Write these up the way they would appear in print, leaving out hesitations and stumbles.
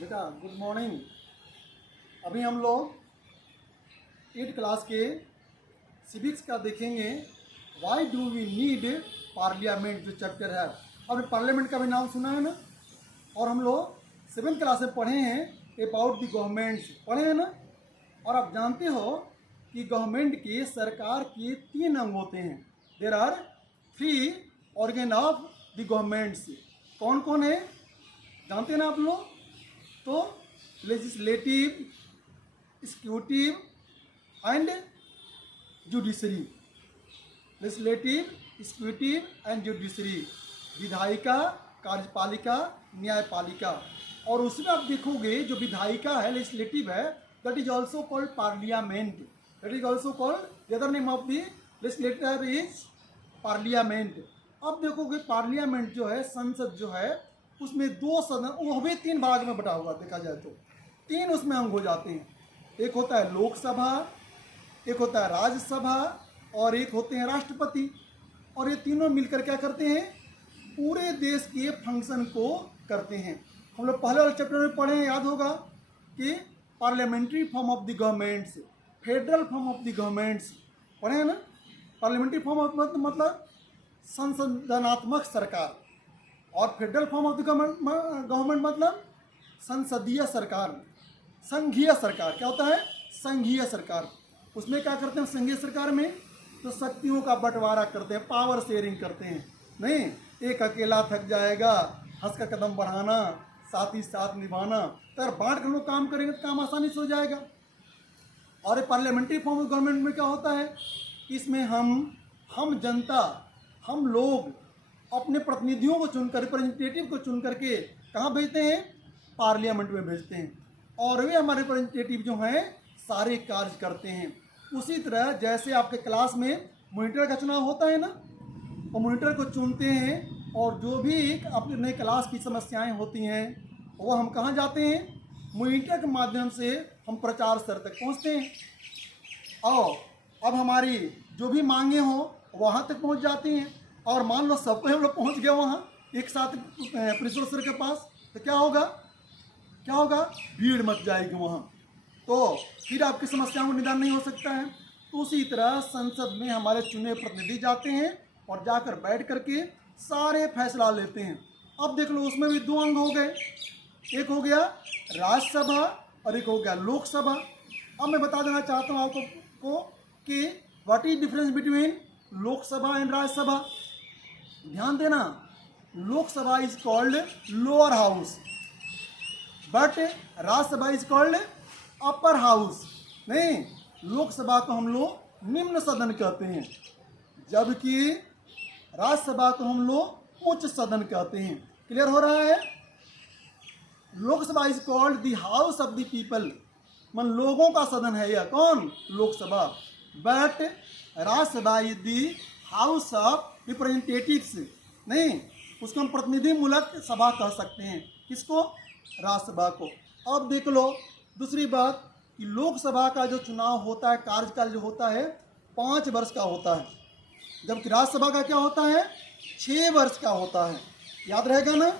बेटा good morning. अभी हम लोग 8 क्लास के सिविक्स का देखेंगे। Why do we need parliament, जो चैप्टर है। आपने पार्लियामेंट का भी नाम सुना है ना, और हम लोग 7th क्लास में पढ़े हैं अबाउट द गवर्नमेंट्स, पढ़े हैं ना। और आप जानते हो कि गवर्नमेंट के, सरकार के 3 अंग होते हैं। There are 3 organ of the governments. कौन कौन है जानते हैं ना आप लोग? तो legislative, executive and judiciary. Legislative, executive and judiciary, विधायिका, कार्यपालिका, न्यायपालिका। और उसमें आप देखोगे जो विधायिका है, लेजिस्लेटिव है, that is also called parliament. That is also called, the other name of the legislator is parliament. अब देखोगे पार्लियामेंट जो है, संसद जो है, उसमें 2 सदन, वो भी 3 भाग में बटा हुआ देखा जाए तो 3 उसमें अंग हो जाते हैं। एक होता है लोकसभा, एक होता है राज्यसभा और एक होते हैं राष्ट्रपति। और ये तीनों मिलकर क्या करते हैं? पूरे देश के फंक्शन को करते हैं। हम लोग पहले वाले चैप्टर में पढ़े हैं, याद होगा कि parliamentary form of the governments, federal form of the governments, पढ़े हैं ना। पार्लियामेंट्री फॉर्म ऑफ मतलब संसदनात्मक सरकार, और federal form of the government मतलब संसदीय सरकार, संघीय सरकार। क्या होता है? संघीय सरकार। उसमें क्या करते हैं संघीय सरकार में? तो शक्तियों का बंटवारा करते हैं, पावर शेयरिंग करते हैं। नहीं एक अकेला थक जाएगा, हंस का कदम बढ़ाना, साथ ही साथ निभाना। तो अगर बांट कर लोग काम करेंगे तो काम आसानी से हो जाएगा। और ये पार्लियामेंट्री फॉर्म ऑफ गवर्नमेंट में क्या होता है? इसमें हम जनता, हम लोग अपने प्रतिनिधियों को चुनकर, रिप्रेजेंटेटिव को चुन करके कहाँ भेजते हैं? पार्लियामेंट में भेजते हैं। और वे हमारे रिप्रेजेंटेटिव जो हैं सारे कार्य करते हैं। उसी तरह जैसे आपके क्लास में मॉनिटर का चुनाव होता है ना, तो मॉनिटर को चुनते हैं, और जो भी अपने क्लास की समस्याएं होती हैं वो हम कहाँ जाते हैं? मॉनिटर के माध्यम से हम प्रचार स्तर तक पहुँचते हैं। और अब हमारी जो भी मांगे हों वहाँ तक पहुँच जाती हैं। और मान लो सब हम लोग पहुँच गए वहाँ एक साथ प्रिंसिपल सर के पास, तो क्या होगा? भीड़ मच जाएगी वहाँ, तो फिर आपकी समस्याओं का निदान नहीं हो सकता है। तो उसी तरह संसद में हमारे चुने प्रतिनिधि जाते हैं और जाकर बैठ करके सारे फैसला लेते हैं। अब देख लो उसमें भी 2 अंग हो गए, एक हो गया राज्यसभा और एक हो गया लोकसभा। अब मैं बता देना चाहता हूँ आपको कि what is difference between Lok Sabha and Rajya Sabha. ध्यान देना, Lok Sabha is called lower house, but Rajya Sabha is called upper house. नहीं, लोकसभा को हम लोग निम्न सदन कहते हैं, जबकि राज्यसभा को हम लोग उच्च सदन कहते हैं। क्लियर हो रहा है? Lok Sabha is called the house of the people, मन लोगों का सदन है यह, कौन? Lok Sabha. But Rajya Sabha is the house of representatives. नहीं, उसको हम प्रतिनिधिमूलक सभा कह सकते हैं। किसको? राज्यसभा को। अब देख लो दूसरी बात कि लोकसभा का जो चुनाव होता है, कार्यकाल जो होता है 5 वर्ष का होता है, जबकि राज्यसभा का क्या होता है? 6 वर्ष का होता है। याद रहेगा ना?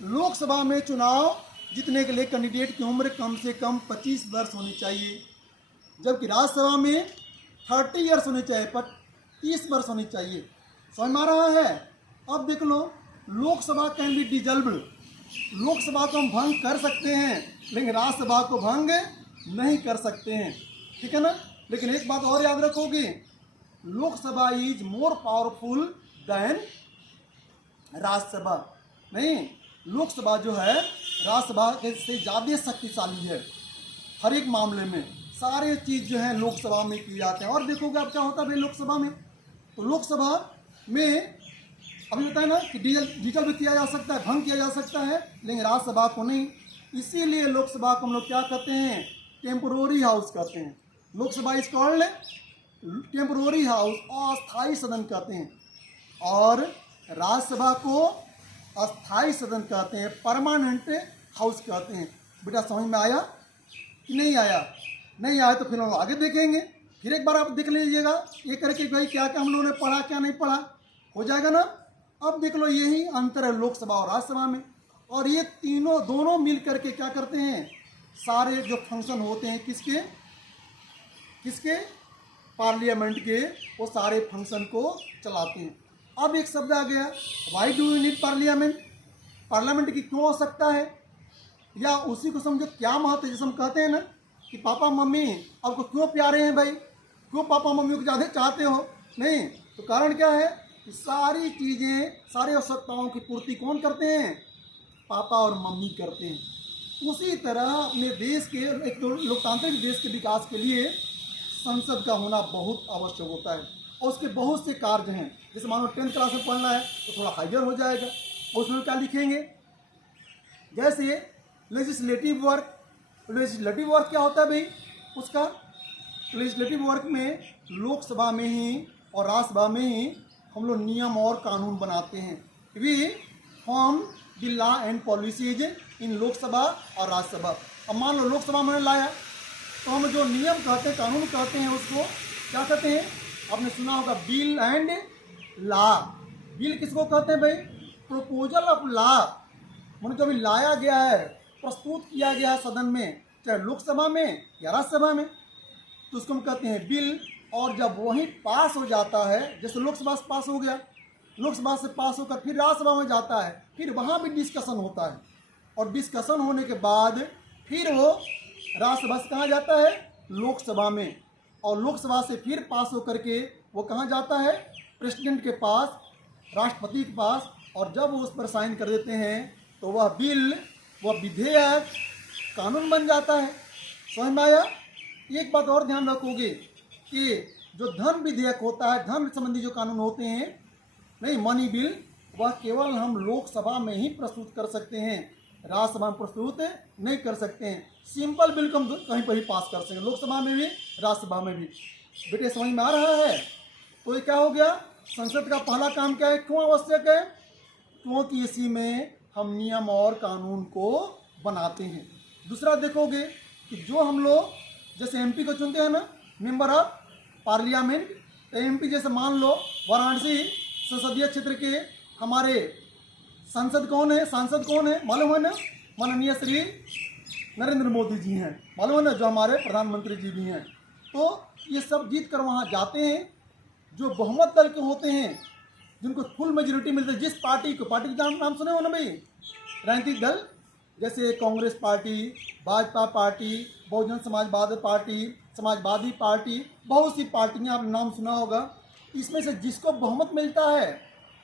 लोकसभा में चुनाव जीतने के लिए कैंडिडेट की उम्र कम से कम 25 वर्ष होनी चाहिए, जबकि राज्यसभा में 30 ईयर्स होने चाहिए, 30 वर्ष होनी चाहिए। समझ में आ रहा है? अब देख लो, लोकसभा कैन बी डिजल्व्ड, लोकसभा को हम भंग कर सकते हैं, लेकिन राज्यसभा को भंग नहीं कर सकते हैं। ठीक है ना? लेकिन एक बात और याद रखोगे, Lok Sabha is more powerful than Rajya Sabha. नहीं, लोकसभा जो है राज्यसभा से ज़्यादा शक्तिशाली है। हर एक मामले में सारे चीज़ जो है लोकसभा में की जाते हैं। और देखोगे अब क्या होता है भाई लोकसभा में, तो लोकसभा में अभी बताया ना कि डिजिटल भी किया जा सकता है, भंग किया जा सकता है, लेकिन राज्यसभा को नहीं। इसीलिए लोकसभा को हम लोग क्या कहते हैं? टेम्पोररी हाउस कहते हैं। Lok Sabha is called temporary house, अस्थायी सदन कहते हैं, और राज्यसभा को अस्थायी सदन कहते हैं, परमानेंट हाउस कहते हैं। बेटा समझ में आया कि नहीं आया? नहीं आया तो फिर हम आगे देखेंगे। फिर एक बार आप देख लीजिएगा ये करके भाई क्या क्या हम लोगों ने पढ़ा, क्या नहीं पढ़ा, हो जाएगा ना। अब देख लो यही अंतर है लोकसभा और राज्यसभा में। और ये तीनों दोनों मिल करके क्या करते हैं, सारे जो फंक्शन होते हैं किसके किसके पार्लियामेंट के, वो सारे फंक्शन को चलाते हैं। अब एक शब्द आ गया, why do you need parliament, parliament की क्यों आवश्यकता है, या उसी को समझो क्या महत्व है। जैसे हम कहते हैं ना कि पापा मम्मी आपको क्यों प्यारे हैं भाई, क्यों पापा मम्मी को ज़्यादा चाहते हो, नहीं तो कारण क्या है कि सारी चीज़ें सारी आवश्यकताओं की पूर्ति कौन करते हैं, पापा और मम्मी करते हैं। उसी तरह अपने देश के एक लोकतांत्रिक देश के विकास के लिए संसद का होना बहुत आवश्यक होता है, और उसके बहुत से कार्य हैं। जैसे मान लो 10th क्लास में पढ़ना है तो थोड़ा हाइयर हो जाएगा, और उसमें क्या लिखेंगे, जैसे लेजिस्लेटिव वर्क। लेजिस्लेटिव वर्क क्या होता है भाई, उसका लेजिस्लेटिव वर्क में लोकसभा में ही और राज्यसभा में ही हम लोग नियम और कानून बनाते हैं। We form the law and policies in Lok Sabha और राज्यसभा। अब मान लो लोकसभा में लाया तो हम जो नियम कहते हैं, कानून कहते हैं, उसको क्या कहते हैं, आपने सुना होगा बिल एंड लॉ। बिल किसको कहते हैं भाई, प्रपोजल ऑफ लॉ, मतलब जो अभी लाया गया है, प्रस्तुत किया गया है सदन में, चाहे लोकसभा में या राज्यसभा में, तो उसको हम कहते हैं बिल। और जब वही पास हो जाता है, जैसे लोकसभा से पास हो गया, लोकसभा से पास होकर फिर राज्यसभा में जाता है, फिर वहाँ भी डिस्कशन होता है, और डिस्कशन होने के बाद फिर वो राज्यसभा से कहाँ जाता है, लोकसभा में, और लोकसभा से फिर पास होकर के वो कहाँ जाता है, प्रेसिडेंट के पास, राष्ट्रपति के पास, और जब वो उस पर साइन कर देते हैं तो वह बिल, वह विधेयक कानून बन जाता है। समझ में आया। एक बात और ध्यान रखोगे कि जो धन विधेयक होता है, धन संबंधी जो कानून होते हैं, नहीं मनी बिल, वह केवल हम लोकसभा में ही प्रस्तुत कर सकते हैं, राज्यसभा में प्रस्तुत नहीं कर सकते हैं। सिंपल बिल को हम कहीं पर ही पास कर सकते हैं, लोकसभा में भी राज्यसभा में भी। बेटे समझ में आ रहा है। तो ये क्या हो गया, संसद का पहला काम क्या है, क्यों आवश्यक है, क्योंकि इसी में हम नियम और कानून को बनाते हैं। दूसरा देखोगे कि जो हम लोग जैसे एमपी को चुनते हैं ना, मेंबर ऑफ पार्लियामेंट, तो एमपी जैसे मान लो वाराणसी संसदीय क्षेत्र के हमारे सांसद कौन है मालूम है ना, माननीय श्री नरेंद्र मोदी जी हैं, मालूम है ना, जो हमारे प्रधानमंत्री जी भी हैं। तो ये सब जीत कर वहाँ जाते हैं। जो बहुमत दल के होते हैं, जिनको फुल मेजोरिटी मिलती है, जिस पार्टी को, पार्टी का नाम सुने हो ना भाई, राजनीतिक दल, जैसे Congress party, Bhajpa party, Bahujan Samajwadi party, बहुत सी पार्टियां, आपने नाम सुना होगा। इसमें से जिसको बहुमत मिलता है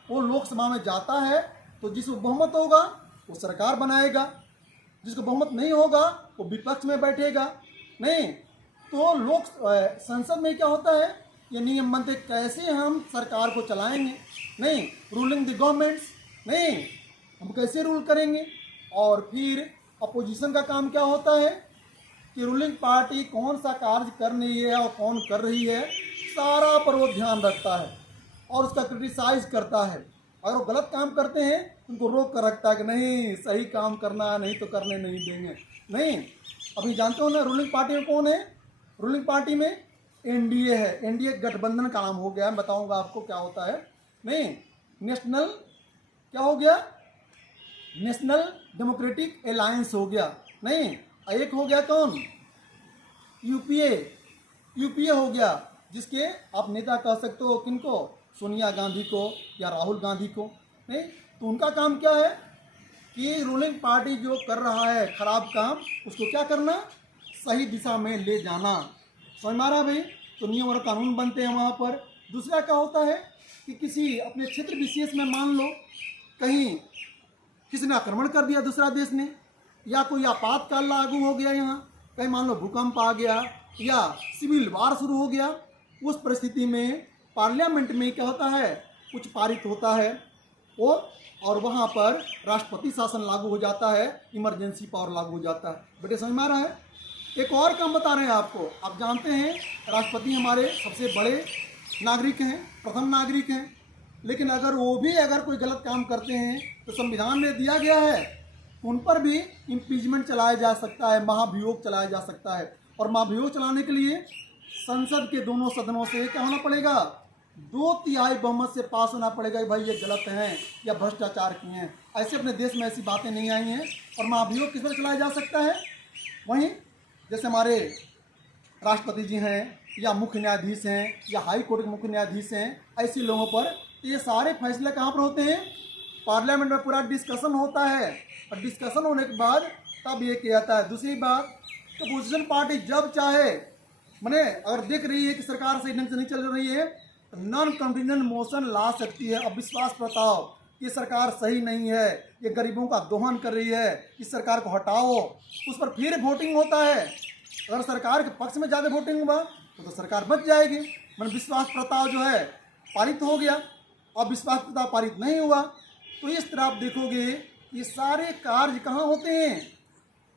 वो लोकसभा में जाता है, तो जिसको बहुमत होगा वो सरकार बनाएगा, जिसको बहुमत नहीं होगा वो विपक्ष में बैठेगा। नहीं तो संसद में क्या होता है, ये नियम बनते कैसे हम सरकार को चलाएंगे, नहीं रूलिंग द गवर्नमेंट्स, नहीं हम कैसे रूल करेंगे। और फिर अपोजिशन का काम क्या होता है कि रूलिंग पार्टी कौन सा कार्य कर रही है और कौन कर रही है, सारा पर वो ध्यान रखता है और उसका क्रिटिसाइज करता है। अगर वो गलत काम करते हैं उनको रोक कर रखता है कि नहीं सही काम करना है, नहीं तो करने नहीं देंगे। नहीं, अभी जानते हो ना रूलिंग पार्टी में कौन है, रूलिंग पार्टी में एनडीए है, एनडीए गठबंधन का नाम हो गया, मैं बताऊंगा आपको क्या होता है। नहीं, नेशनल क्या हो गया, नेशनल डेमोक्रेटिक अलायंस हो गया। नहीं, एक हो गया कौन, यूपीए हो गया, जिसके आप नेता कह सकते हो किनको, सोनिया गांधी को या राहुल गांधी को। नहीं तो उनका काम क्या है कि रूलिंग पार्टी जो कर रहा है खराब काम, उसको क्या करना, सही दिशा में ले जाना। समझ में आ रहा भाई। तो नियम और कानून बनते हैं वहाँ पर। दूसरा क्या होता है कि किसी अपने क्षेत्र विशेष में मान लो कहीं किसी ने आक्रमण कर दिया दूसरा देश ने, या कोई आपातकाल लागू हो गया, यहाँ कहीं मान लो भूकंप आ गया या सिविल वार शुरू हो गया, उस परिस्थिति में पार्लियामेंट में क्या होता है, कुछ पारित होता है वो, और वहाँ पर राष्ट्रपति शासन लागू हो जाता है, इमरजेंसी पावर लागू हो जाता है। बेटे समझ में आ रहा है। एक और काम बता रहे हैं आपको, आप जानते हैं राष्ट्रपति हमारे सबसे बड़े नागरिक हैं, प्रथम नागरिक हैं, लेकिन अगर वो भी अगर कोई गलत काम करते हैं तो संविधान में दिया गया है उन पर भी इम्पीचमेंट चलाया जा सकता है, महाभियोग चलाया जा सकता है। और महाभियोग चलाने के लिए संसद के दोनों सदनों से क्या होना पड़ेगा, 2/3 बहुमत से पास होना पड़ेगा कि भाई ये गलत हैं या भ्रष्टाचार किए हैं। ऐसे अपने देश में ऐसी बातें नहीं आई हैं और महाभियोग किस पर चलाया जा सकता है। वहीं जैसे हमारे राष्ट्रपति जी हैं या मुख्य न्यायाधीश हैं या हाई कोर्ट के मुख्य न्यायाधीश हैं, ऐसे लोगों पर ये सारे फैसले कहाँ पर होते हैं, पार्लियामेंट में पूरा डिस्कशन होता है और डिस्कशन होने के बाद तब ये किया जाता है। दूसरी बात, तो अपोजिशन पार्टी जब चाहे माने अगर देख रही है कि सरकार सही ढंग से नहीं चल रही है तो नॉन कंटिजेंट मोशन ला सकती है, अविश्वास प्रस्ताव, ये सरकार सही नहीं है, ये गरीबों का दोहन कर रही है, इस सरकार को हटाओ, उस पर फिर वोटिंग होता है। अगर सरकार के पक्ष में ज़्यादा वोटिंग हुआ तो सरकार बच जाएगी। मैंने विश्वास प्रस्ताव जो है पारित हो गया, अब विश्वास प्रस्ताव पारित नहीं हुआ तो इस तरह आप देखोगे ये सारे कार्य कहाँ होते हैं,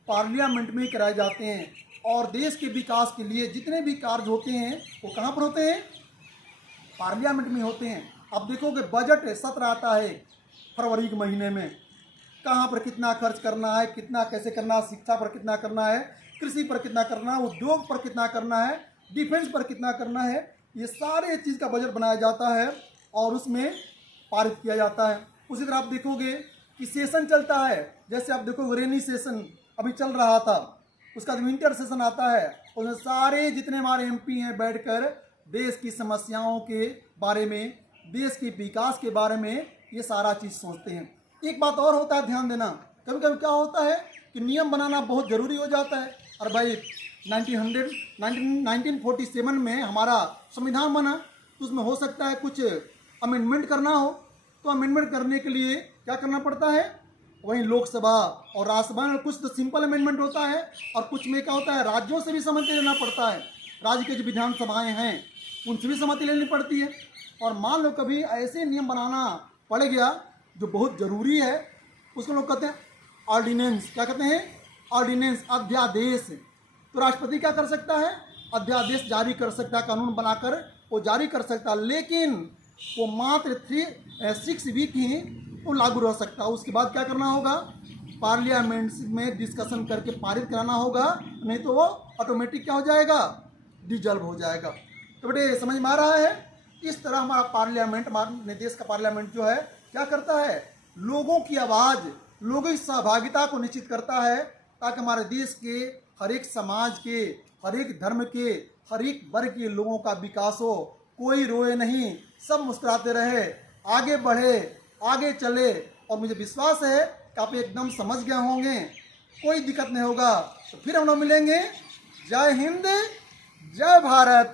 पार्लियामेंट में कराए जाते हैं। और देश के विकास के लिए जितने भी कार्य होते हैं वो कहाँ पर होते हैं, पार्लियामेंट में होते हैं। अब देखोगे बजट सत्र आता है फरवरी के महीने में, कहाँ पर कितना खर्च करना है, कितना कैसे करना है, शिक्षा पर कितना करना है, कृषि पर कितना करना है, उद्योग पर कितना करना है, डिफेंस पर कितना करना है, ये सारे चीज़ का बजट बनाया जाता है और उसमें पारित किया जाता है। उसी तरह आप देखोगे कि सेशन चलता है, जैसे आप देखो रेनी सेशन अभी चल रहा था, उसका विंटर सेशन आता है, उसमें सारे जितने हमारे एमपी हैं बैठकर देश की समस्याओं के बारे में, देश के विकास के बारे में ये सारा चीज़ सोचते हैं। एक बात और होता है, ध्यान देना, कभी कभी क्या होता है कि नियम बनाना बहुत ज़रूरी हो जाता है। और भाई 1947 में हमारा संविधान बना, तो उसमें हो सकता है कुछ अमेंडमेंट करना हो, तो अमेंडमेंट करने के लिए क्या करना पड़ता है, वहीं लोकसभा और राज्यसभा में कुछ तो सिंपल अमेंडमेंट होता है और कुछ में क्या होता है राज्यों से भी सहमति लेना पड़ता है। राज्य के जो विधानसभाएं हैं उनसे भी सहमति लेनी पड़ती है। और मान लो कभी ऐसे नियम बनाना पड़ गया जो बहुत ज़रूरी है, उसको लोग कहते हैं ऑर्डिनेंस। क्या कहते हैं, ऑर्डिनेंस, अध्यादेश। तो राष्ट्रपति क्या कर सकता है, अध्यादेश जारी कर सकता है, कानून बनाकर वो जारी कर सकता है, लेकिन वो मात्र 6 वीक ही वो लागू रह सकता है। उसके बाद क्या करना होगा, पार्लियामेंट में डिस्कशन करके पारित कराना होगा, नहीं तो वो ऑटोमेटिक क्या हो जाएगा, डिजॉल्व हो जाएगा। तो बेटे समझ में आ रहा है, इस तरह हमारा पार्लियामेंट, हमारे देश का पार्लियामेंट जो है क्या करता है, लोगों की आवाज़, लोगों की सहभागिता को निश्चित करता है, ताकि हमारे देश के हर एक समाज के, हर एक धर्म के, हर एक वर्ग के लोगों का विकास हो, कोई रोए नहीं, सब मुस्कुराते रहे, आगे बढ़े, आगे चले। और मुझे विश्वास है कि आप एकदम समझ गए होंगे, कोई दिक्कत नहीं होगा। तो फिर हम लोग मिलेंगे। जय हिंद, जय भारत।